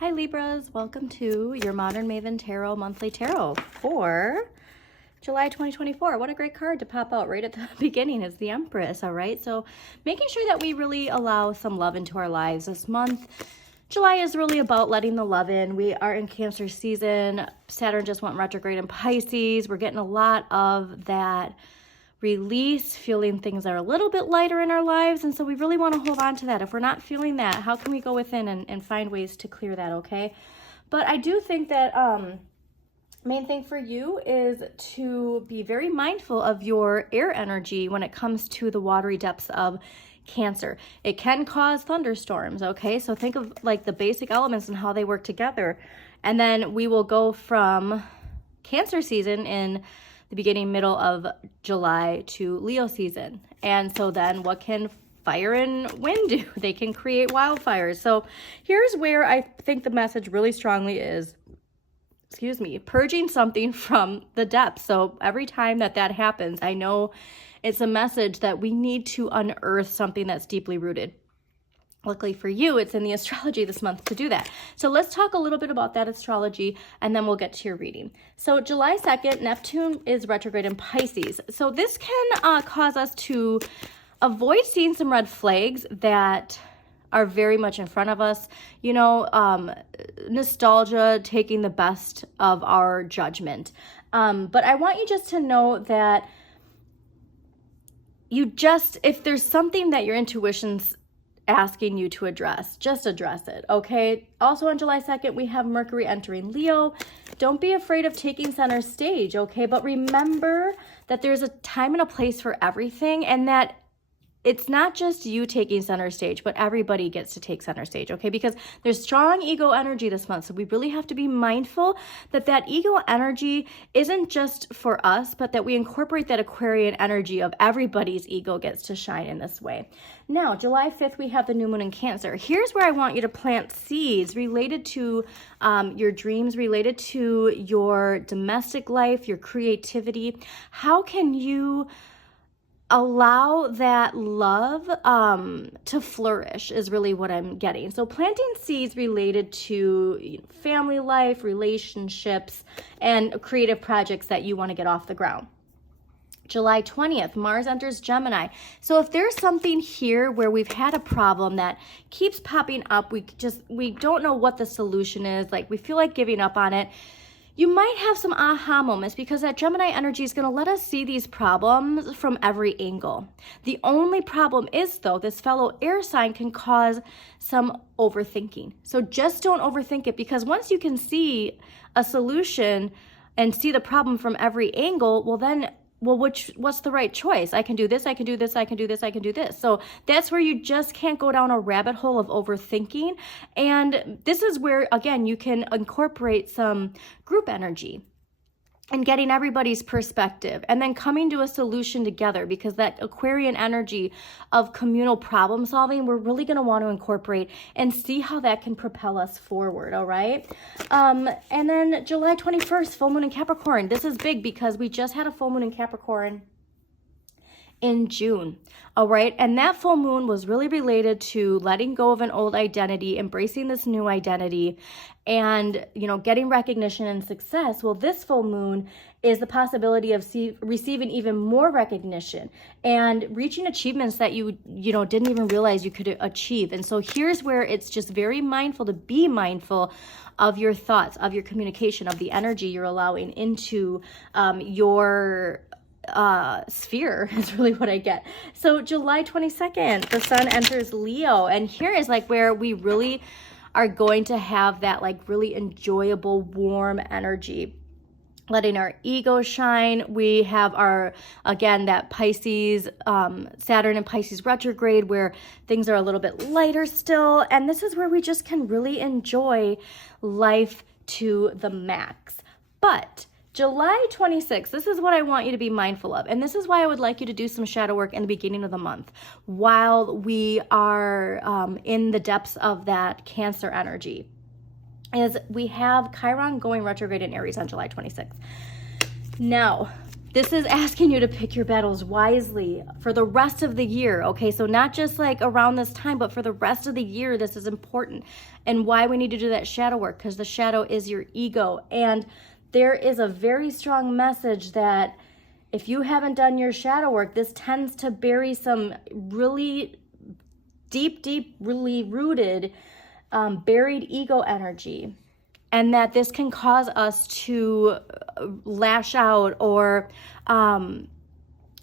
Hi Libras, welcome to your Modern Maven Tarot Monthly Tarot for July 2024. What a great card to pop out right at the beginning is the Empress, all right? So making sure that we really allow some love into our lives this month. July is really about letting the love in. We are in Cancer season. Saturn just went retrograde in Pisces. We're getting a lot of that release, feeling things are a little bit lighter in our lives, and so we really want to hold on to that. If we're not feeling that, how can we go within and find ways to clear that, okay? But I do think that main thing for you is to be very mindful of your air energy when it comes to the watery depths of Cancer. It can cause thunderstorms, okay? So think of like the basic elements and how they work together. And then we will go from Cancer season in the beginning, middle of July to Leo season. And so then what can fire and wind do? They can create wildfires. So here's where I think the message really strongly is, purging something from the depths. So every time that happens, I know it's a message that we need to unearth something that's deeply rooted. Luckily for you, it's in the astrology this month to do that. So let's talk a little bit about that astrology, and then we'll get to your reading. So July 2nd, Neptune is retrograde in Pisces. So this can cause us to avoid seeing some red flags that are very much in front of us. You know, nostalgia taking the best of our judgment. But I want you just to know that if there's something that your intuition's asking you to address, just address it, okay? Also on July 2nd, we have Mercury entering Leo. Don't be afraid of taking center stage, okay? But remember that there's a time and a place for everything, and that it's not just you taking center stage, but everybody gets to take center stage, okay? Because there's strong ego energy this month, so we really have to be mindful that ego energy isn't just for us, but that we incorporate that Aquarian energy of everybody's ego gets to shine in this way. Now, July 5th, we have the new moon in Cancer. Here's where I want you to plant seeds related to your dreams, related to your domestic life, your creativity. How can you allow that love to flourish is really what I'm getting. So planting seeds related to family life, relationships, and creative projects that you want to get off the ground. July 20th, Mars enters Gemini. So if there's something here where we've had a problem that keeps popping up, we don't know what the solution is, like we feel like giving up on it, you might have some aha moments, because that Gemini energy is going to let us see these problems from every angle. The only problem is, though, this fellow air sign can cause some overthinking. So just don't overthink it, because once you can see a solution and see the problem from every angle, what's the right choice? I can do this, I can do this, I can do this, I can do this. So that's where you just can't go down a rabbit hole of overthinking. And this is where, again, you can incorporate some group energy and getting everybody's perspective and then coming to a solution together, because that Aquarian energy of communal problem solving, we're really going to want to incorporate and see how that can propel us forward, all right? And then July 21st, full moon in Capricorn. This is big because we just had a full moon in Capricorn in June, all right? And that full moon was really related to letting go of an old identity, embracing this new identity, and, getting recognition and success. Well, this full moon is the possibility of receiving even more recognition and reaching achievements that you didn't even realize you could achieve. And so here's where it's just very mindful to be mindful of your thoughts, of your communication, of the energy you're allowing into your sphere is really what I get. So July 22nd, the sun enters Leo, and here is like where we really are going to have that like really enjoyable, warm energy, letting our ego shine. We have that Pisces, Saturn and Pisces retrograde, where things are a little bit lighter still. And this is where we just can really enjoy life to the max. But July 26th, this is what I want you to be mindful of. And this is why I would like you to do some shadow work in the beginning of the month while we are in the depths of that Cancer energy. Is we have Chiron going retrograde in Aries on July 26th. Now, This is asking you to pick your battles wisely for the rest of the year, okay? So not just like around this time, but for the rest of the year, this is important. And why we need to do that shadow work, because the shadow is your ego. And there is a very strong message that if you haven't done your shadow work, this tends to bury some really deep, really rooted, buried ego energy. And that this can cause us to lash out or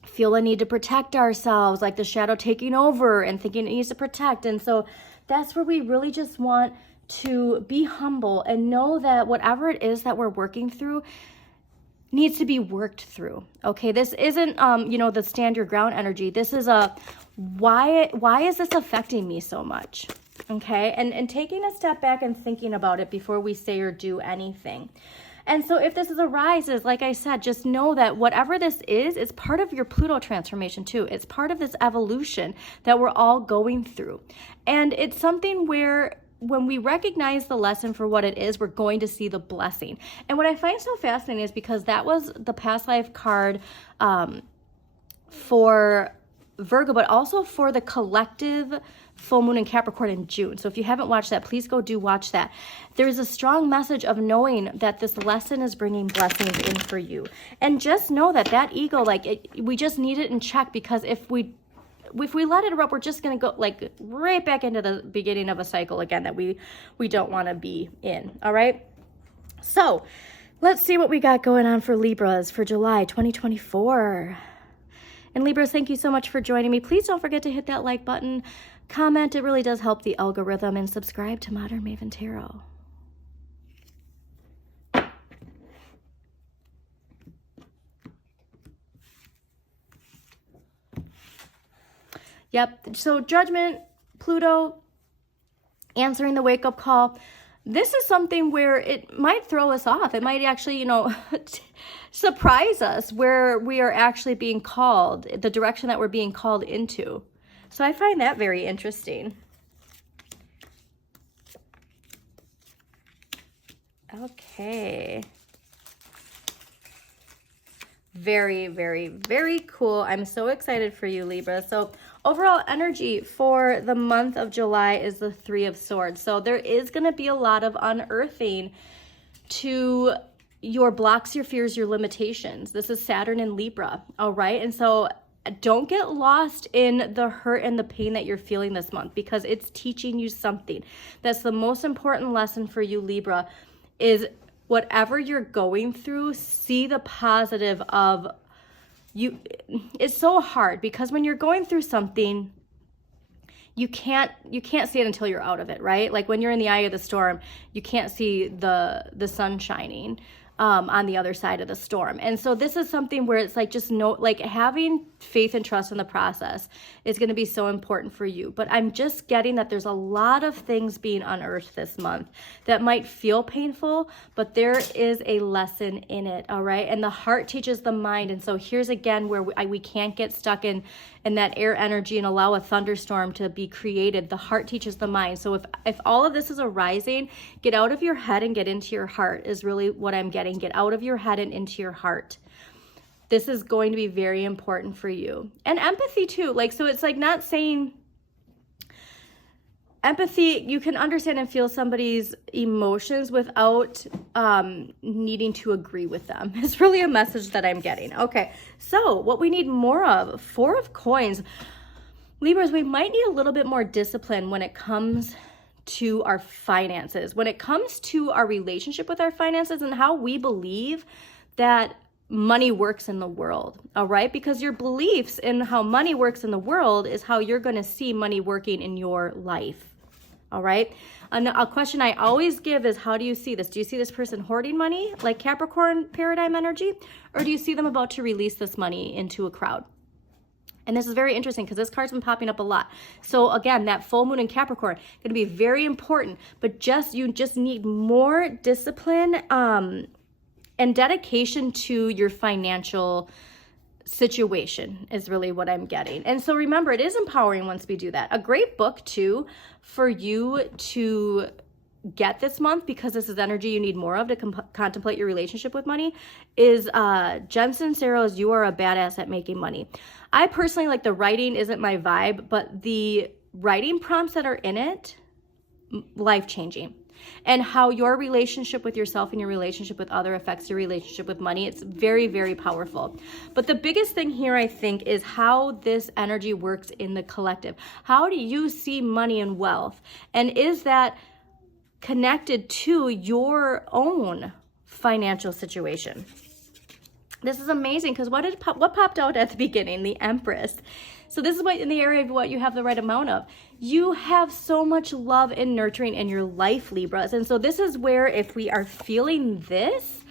feel a need to protect ourselves, like the shadow taking over and thinking it needs to protect. And so that's where we really just want to be humble and know that whatever it is that we're working through needs to be worked through. Okay, this isn't the stand your ground energy. This is a why is this affecting me so much? Okay, and taking a step back and thinking about it before we say or do anything. And so if this arises, like I said, just know that whatever this is, it's part of your Pluto transformation too. It's part of this evolution that we're all going through. And it's something where when we recognize the lesson for what it is, we're going to see the blessing. And what I find so fascinating is because that was the past life card for Virgo, but also for the collective full moon in Capricorn in June. So if you haven't watched that, please go do watch that. There's a strong message of knowing that this lesson is bringing blessings in for you. And just know that that ego, we just need it in check, because if we let it erupt, we're just going to go like right back into the beginning of a cycle again that we don't want to be in. All right. So let's see what we got going on for Libras for July 2024. And Libras, thank you so much for joining me. Please don't forget to hit that like button, comment. It really does help the algorithm, and subscribe to Modern Maven Tarot. Yep, so Judgment, Pluto, answering the wake-up call. This is something where it might throw us off. It might actually, surprise us where we are actually being called, the direction that we're being called into. So I find that very interesting. Okay. Very, very, very cool. I'm so excited for you, Libra. So overall energy for the month of July is the Three of Swords. So there is going to be a lot of unearthing to your blocks, your fears, your limitations. This is Saturn in Libra. All right. And so don't get lost in the hurt and the pain that you're feeling this month, because it's teaching you something. That's the most important lesson for you, Libra, is whatever you're going through, see the positive of you. It's so hard because when you're going through something, you can't see it until you're out of it, right? Like when you're in the eye of the storm, you can't see the sun shining on the other side of the storm. And so this is something where it's like, just know, like having faith and trust in the process is going to be so important for you. But I'm just getting that there's a lot of things being unearthed this month that might feel painful, but there is a lesson in it. All right. And the heart teaches the mind. And so here's again where we can't get stuck in that air energy and allow a thunderstorm to be created. The heart teaches the mind. So if all of this is arising, get out of your head and get into your heart is really what I'm getting. Get out of your head and into your heart. This is going to be very important for you. And empathy too. So it's like not saying empathy, you can understand and feel somebody's emotions without needing to agree with them. It's really a message that I'm getting. Okay, so what we need more of, Four of Coins. Libras, we might need a little bit more discipline when it comes to our finances, when it comes to our relationship with our finances and how we believe that money works in the world. All right, because your beliefs in how money works in the world is how you're going to see money working in your life. All right. And a question I always give is, how do you see this? Do you see this person hoarding money like Capricorn paradigm energy, or do you see them about to release this money into a crowd? And this is very interesting because this card's been popping up a lot. So again, that full moon in Capricorn going to be very important, but you just need more discipline and dedication to your financial situation is really what I'm getting. And so remember, it is empowering once we do that. A great book too for you to get this month, because this is energy you need more of to contemplate your relationship with money, is Jen Sincero's You Are a Badass at Making Money. I personally, like, the writing isn't my vibe, but the writing prompts that are in it, life-changing. And how your relationship with yourself and your relationship with other affects your relationship with money. It's very, very powerful. But the biggest thing here, I think, is how this energy works in the collective. How do you see money and wealth? And is that connected to your own financial situation? This is amazing, because what popped out at the beginning? The Empress. So this is what, in the area of what you have the right amount of. You have so much love and nurturing in your life, Libras. And so this is where, if we are feeling this,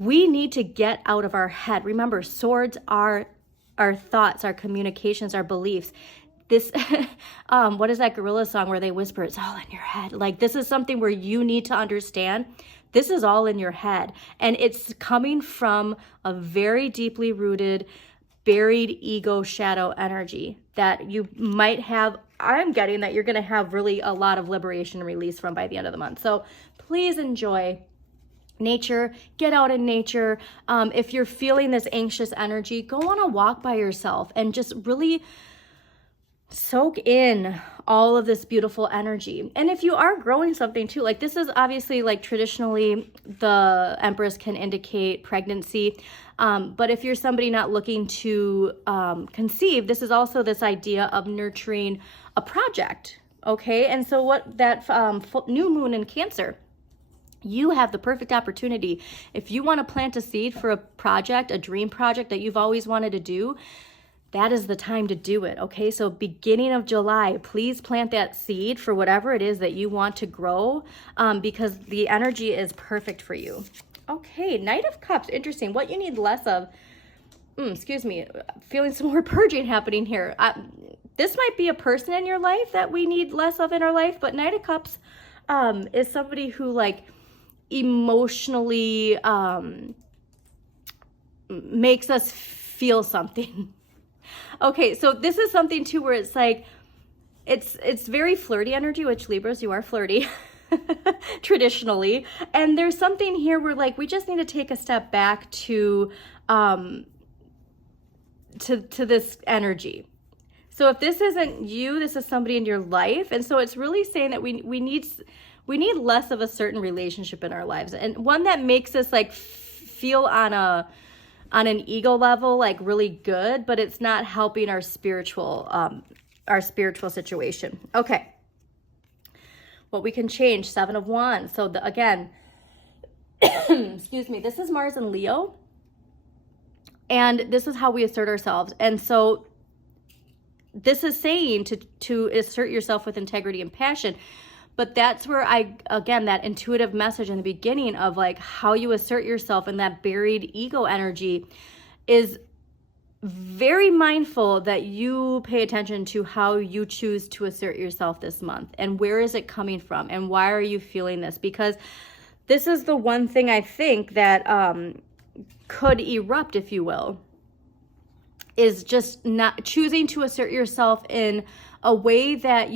we need to get out of our head. Remember, swords are our thoughts, our communications, our beliefs. This, what is that gorilla song where they whisper, it's all in your head? Like, this is something where you need to understand this is all in your head. And it's coming from a very deeply rooted, buried ego shadow energy that you might have. I'm getting that you're going to have really a lot of liberation and release from by the end of the month. So please enjoy nature, get out in nature. If you're feeling this anxious energy, go on a walk by yourself and just really soak in all of this beautiful energy. And if you are growing something too, like, this is obviously, like, traditionally the Empress can indicate pregnancy. But if you're somebody not looking to conceive, this is also this idea of nurturing a project. Okay. And so what that new moon in Cancer, you have the perfect opportunity. If you want to plant a seed for a project, a dream project that you've always wanted to do, that is the time to do it. Okay. So beginning of July, please plant that seed for whatever it is that you want to grow, because the energy is perfect for you. Okay, Knight of Cups, interesting. What you need less of, excuse me, feeling some more purging happening here. This might be a person in your life that we need less of in our life, but Knight of Cups is somebody who, like, emotionally makes us feel something. Okay, so this is something too where it's like, it's very flirty energy, which Libras, you are flirty. Traditionally, and there's something here where, like, we just need to take a step back to this energy. So if this isn't you, this is somebody in your life, and so it's really saying that we need less of a certain relationship in our lives, and one that makes us, like, feel on an ego level, like, really good, but it's not helping our spiritual situation. Okay. What we can change, 7 of Wands. So again, excuse me, this is Mars and Leo. And this is how we assert ourselves. And so this is saying to assert yourself with integrity and passion. But that's where again, that intuitive message in the beginning of, like, how you assert yourself and that buried ego energy is very mindful that you pay attention to how you choose to assert yourself this month, and where is it coming from, and why are you feeling this? Because this is the one thing I think that could erupt, if you will, is just not choosing to assert yourself in a way that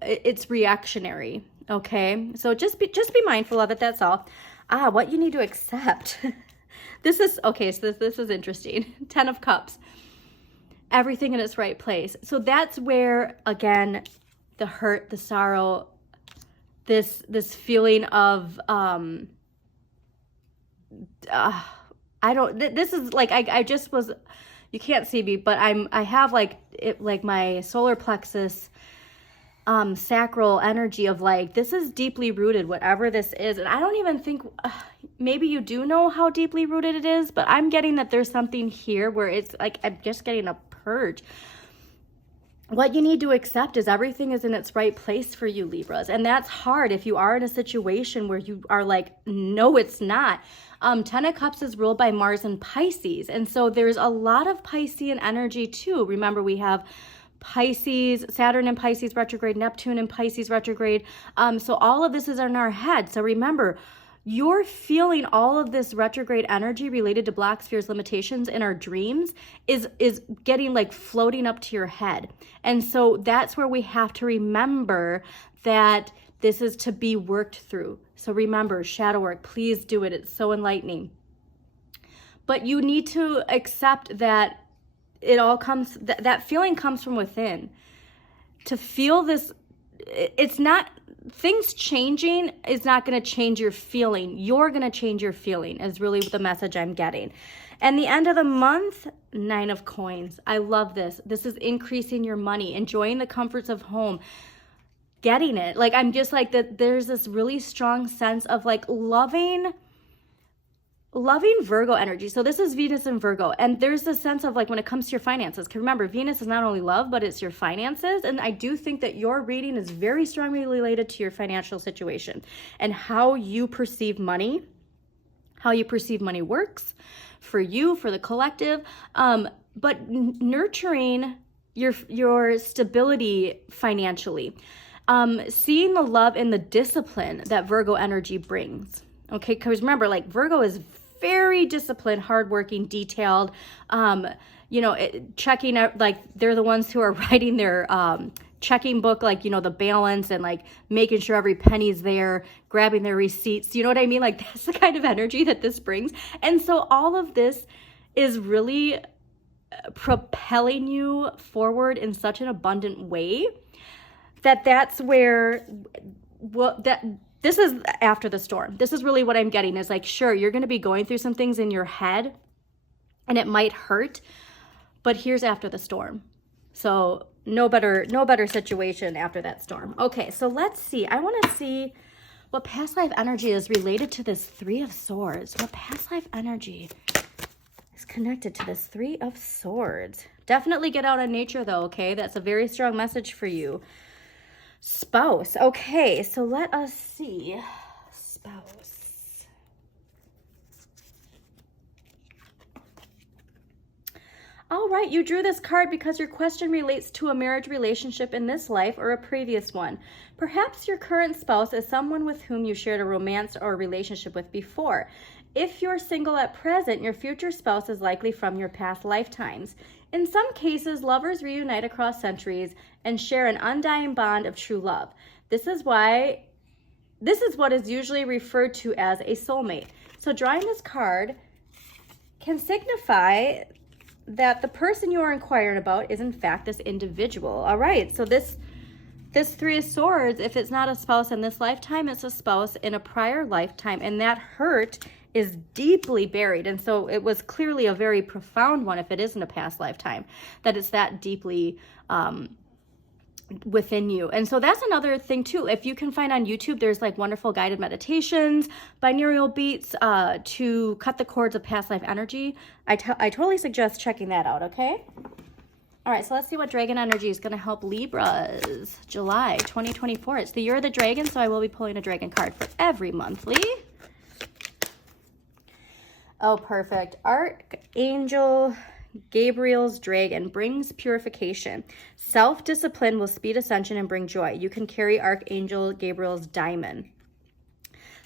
it's reactionary. Okay, so just be mindful of it. That's all. What you need to accept. This is, okay, so this is interesting. 10 of Cups. Everything in its right place. So that's where, again, the hurt, the sorrow, this feeling of, this is like, I just was, you can't see me, but I have, like, my solar plexus, sacral energy of, like, this is deeply rooted, whatever this is. And I don't even think, maybe you do know how deeply rooted it is, but I'm getting that there's something here where it's like, I'm just getting a purge. What you need to accept is everything is in its right place for you, Libras. And that's hard if you are in a situation where you are like, no, it's not. 10 of Cups is ruled by Mars and Pisces. And so there's a lot of Piscean energy too. Remember, we have Pisces, Saturn in Pisces retrograde, Neptune in Pisces retrograde. So all of this is in our head. So remember, you're feeling all of this retrograde energy related to blocks, fears, limitations in our dreams is getting like floating up to your head. And so that's where we have to remember that this is to be worked through. So remember, shadow work, please do it. It's so enlightening. But you need to accept that it all comes, that feeling comes from within. To feel this, it's not, things changing is not going to change your feeling. You're going to change your feeling is really the message I'm getting. And the end of the month, 9 of coins. I love this. This is increasing your money, enjoying the comforts of home, getting it. Like, I'm just like that. There's this really strong sense of like loving Virgo energy. So this is Venus and Virgo. And there's this sense of like when it comes to your finances, because remember, Venus is not only love, but it's your finances. And I do think that your reading is very strongly related to your financial situation and how you perceive money, how you perceive money works for you, for the collective, but nurturing your stability financially, seeing the love and the discipline that Virgo energy brings. Okay, because remember, like Virgo is very disciplined, hardworking, detailed, checking out, like they're the ones who are writing their checking book, like, the balance and like making sure every penny's there, grabbing their receipts. You know what I mean? Like that's the kind of energy that this brings. And so all of this is really propelling you forward in such an abundant way that's where this is after the storm. This is really what I'm getting is like, sure, you're going to be going through some things in your head and it might hurt, but here's after the storm. So no better situation after that storm. Okay, so let's see. I want to see what past life energy is related to this 3 of Swords. What past life energy is connected to this 3 of Swords? Definitely get out in nature though, okay? That's a very strong message for you. Spouse. Okay, so let us see. Spouse. All right, you drew this card because your question relates to a marriage relationship in this life or a previous one. Perhaps your current spouse is someone with whom you shared a romance or relationship with before. If you're single at present, your future spouse is likely from your past lifetimes. In some cases, lovers reunite across centuries and share an undying bond of true love. This is what is usually referred to as a soulmate. So drawing this card can signify that the person you are inquiring about is in fact this individual. All right, so this 3 of Swords, if it's not a spouse in this lifetime, it's a spouse in a prior lifetime, and that hurt is deeply buried. And so it was clearly a very profound one if it isn't a past lifetime, that it's that deeply within you. And so that's another thing too. If you can find on YouTube, there's like wonderful guided meditations, binaural beats to cut the cords of past life energy. I totally suggest checking that out, okay? All right, so let's see what dragon energy is going to help Libras, July 2024. It's the year of the dragon, so I will be pulling a dragon card for every monthly. Oh, perfect. Archangel Gabriel's dragon brings purification. Self-discipline will speed ascension and bring joy. You can carry Archangel Gabriel's diamond.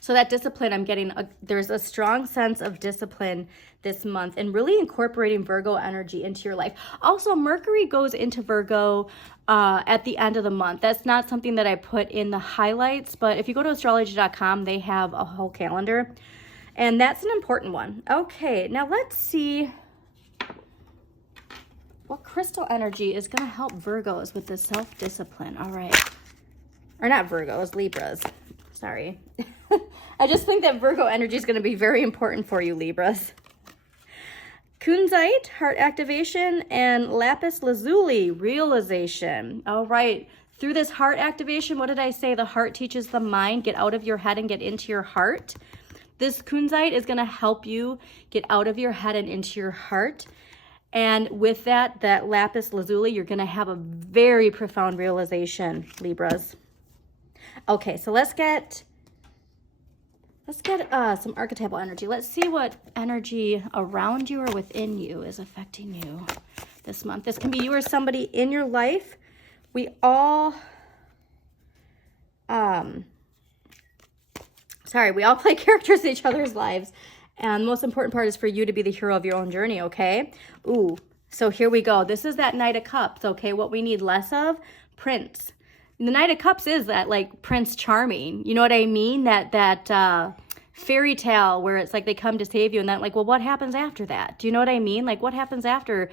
So that discipline, I'm getting, there's a strong sense of discipline this month and really incorporating Virgo energy into your life. Also, Mercury goes into Virgo at the end of the month. That's not something that I put in the highlights, but if you go to astrology.com, they have a whole calendar. And that's an important one. Okay, now let's see what crystal energy is going to help Virgos with this self-discipline. All right. Or not Virgos, Libras. Sorry. I just think that Virgo energy is going to be very important for you, Libras. Kunzite, heart activation, and lapis lazuli, realization. All right. Through this heart activation, what did I say? The heart teaches the mind. Get out of your head and get into your heart. This kunzite is going to help you get out of your head and into your heart. And with that lapis lazuli, you're going to have a very profound realization, Libras. Okay, so let's get some archetypal energy. Let's see what energy around you or within you is affecting you this month. This can be you or somebody in your life. We all Sorry, we all play characters in each other's lives. And the most important part is for you to be the hero of your own journey, okay? Ooh, so here we go. This is that Knight of Cups, okay? What we need less of, Prince. The Knight of Cups is that, like, Prince Charming. You know what I mean? That fairy tale where it's like they come to save you and then, like, well, what happens after that? Do you know what I mean? Like, what happens after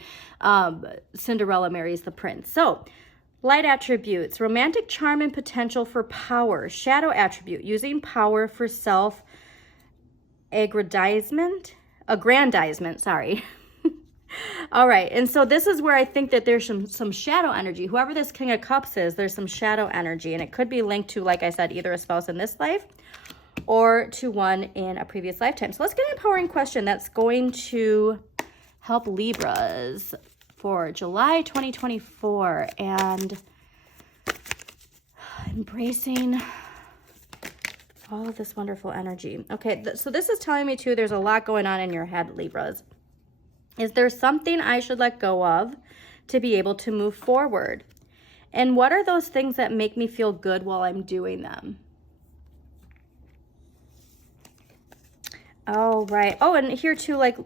Cinderella marries the prince? So, light attributes, romantic charm and potential for power. Shadow attribute, using power for aggrandizement, sorry. All right, and so this is where I think that there's some shadow energy. Whoever this King of Cups is, there's some shadow energy, and it could be linked to, like I said, either a spouse in this life or to one in a previous lifetime. So let's get an empowering question that's going to help Libras for July 2024 and embracing all of this wonderful energy. Okay, so this is telling me too, there's a lot going on in your head, Libras. Is there something I should let go of to be able to move forward? And what are those things that make me feel good while I'm doing them? Oh, right. Oh, and here too, like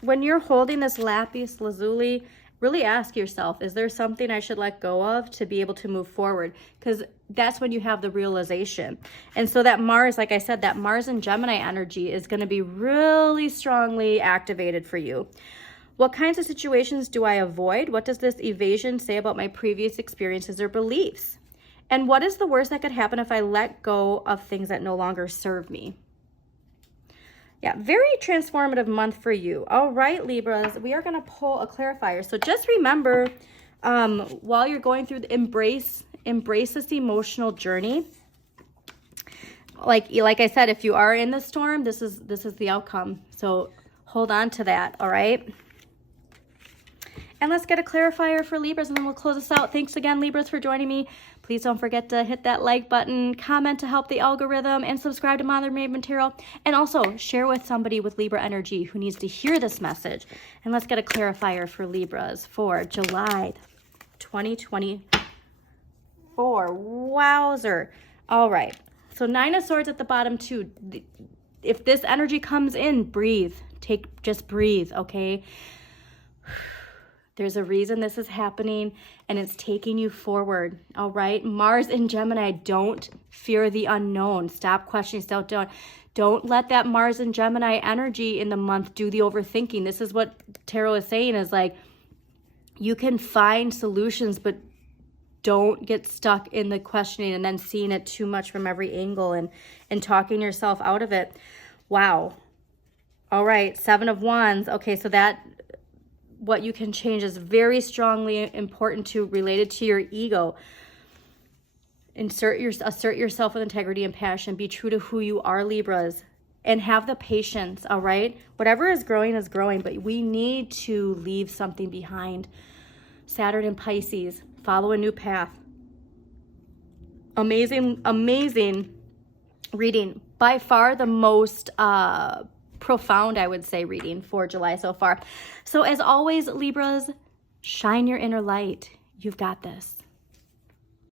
when you're holding this lapis lazuli, really ask yourself, is there something I should let go of to be able to move forward? Because that's when you have the realization. And so that Mars, like I said, that Mars and Gemini energy is going to be really strongly activated for you. What kinds of situations do I avoid? What does this evasion say about my previous experiences or beliefs? And what is the worst that could happen if I let go of things that no longer serve me? Yeah, very transformative month for you. All right, Libras, we are going to pull a clarifier. So just remember, while you're going through the embrace this emotional journey. Like I said, if you are in the storm, this is the outcome. So hold on to that, all right? And let's get a clarifier for Libras, and then we'll close this out. Thanks again, Libras, for joining me. Please don't forget to hit that like button, comment to help the algorithm, and subscribe to Mother Made Material. And also share with somebody with Libra energy who needs to hear this message. And let's get a clarifier for Libras for July 2024. Wowzer. All right. So 9 of Swords at the bottom too. If this energy comes in, breathe. Just breathe, okay? There's a reason this is happening, and it's taking you forward, all right? Mars in Gemini, don't fear the unknown. Stop questioning. Don't let that Mars and Gemini energy in the month do the overthinking. This is what Tarot is saying, is like, you can find solutions, but don't get stuck in the questioning and then seeing it too much from every angle and talking yourself out of it. Wow. All right, 7 of Wands. Okay, so that what you can change is very strongly important to related to your ego. Assert yourself with integrity and passion. Be true to who you are, Libras, and have the patience, all right? Whatever is growing, but we need to leave something behind. Saturn in Pisces, follow a new path. Amazing, amazing reading. By far the most profound, I would say, reading for July so far. So as always, Libras, shine your inner light. You've got this.